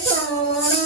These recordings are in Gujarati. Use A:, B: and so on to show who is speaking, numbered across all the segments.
A: Bye.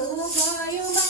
A: Terus.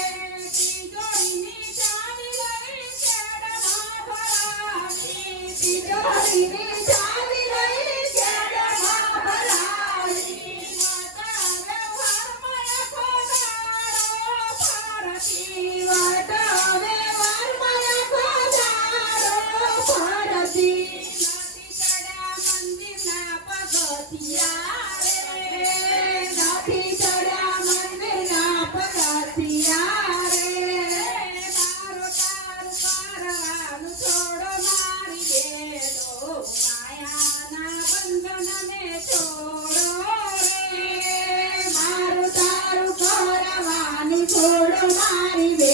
B: baby.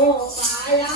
B: 我好烦呀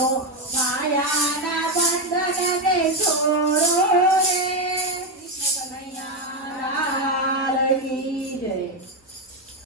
B: માયાના બંધન ને છોડો